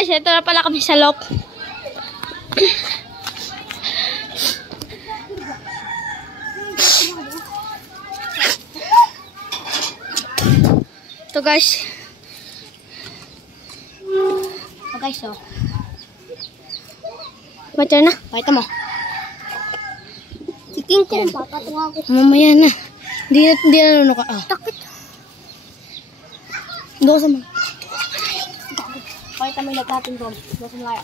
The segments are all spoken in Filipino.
guys, ito na pala kami sa lock. Ito guys. Ito guys, oh. Baca na. Pakita mo. Chicken ko. Papatunga ko. Mamaya na. Hindi na nuno ka. Ah. Takot. Doon sa mga. Pakita mo yung nagkating ko. Doon sa mga.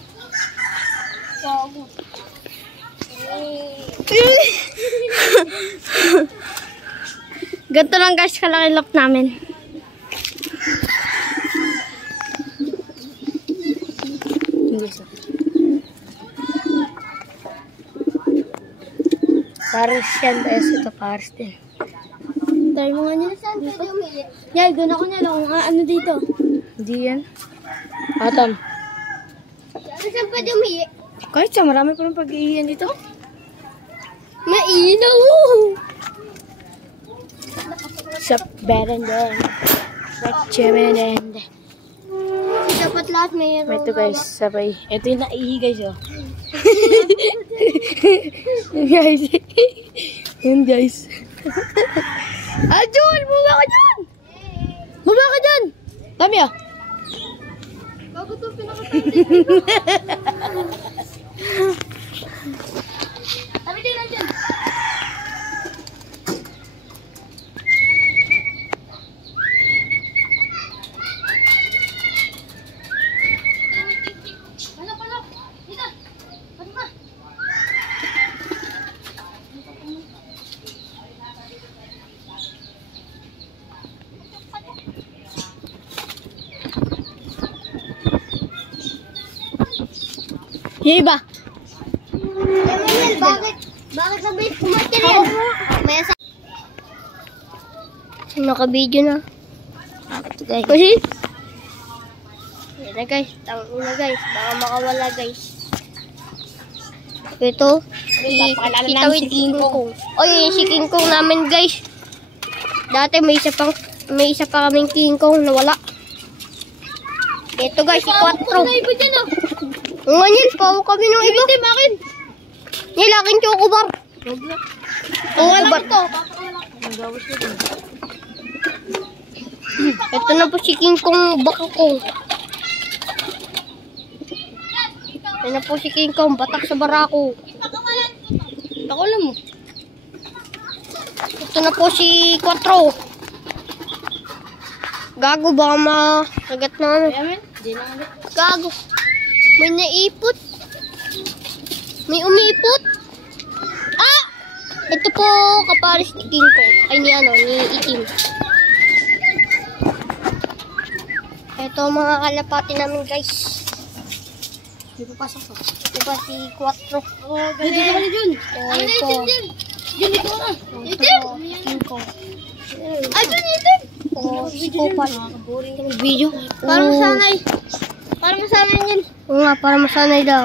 Ganito lang guys, kalaki lock namin. Paris yan, guys. Ito Paris din. Tayo mo nga niya. Yan, doon ako na lang. Ano dito? Hindi yan. Atom. Saan pwede umihi? Kahit siya, marami pa ng pag-iiyan dito. Mainaw! Sa berende. Sa chemerende. Dapat lahat mayroon. Ito guys, sabay. Ito yung naihi guys, oh. Yan guys. Yan guys. Jun! Bumaba ka dyan! Bumaba ka dyan! Dami ah. Bago ito pinakatanda. Dami din lang dyan. Yung iba. Bakit sabay kumatir yan? Maya sa... Naka-video na. Ito guys. Kasi? Yan na guys. Tawag na guys. Baka makawala guys. Ito. Itawid si King Kong. O yun si King Kong namin guys. Dati may isa pa kaming King Kong na wala. Ito guys, si Quattro. Nganyan, pawo kami nung iba. Hindi, bakit? Nilaking chocobar. Chocobar. Ito na po si King Kong Bakakong. Ito na po si King Kong Batak sa Barako. Pakulan mo. Ito na po si Quattro. Gago, baka makagat na ano. Gago. May naipot. May umipot. Ah! Ito po kapares ni King Kong. Ay ni Itim. Ito mga kalapati namin guys. Hindi pa pasok to. Ito pa si Quattro. Oh, ganito ka na dyan. Ito. Dyan, dito ka na. Itim? King Kong. Ay, dyan itim. Si Kopal. Video. Parang masanay. Parang masanay yun. Oo nga, parang masanay daw.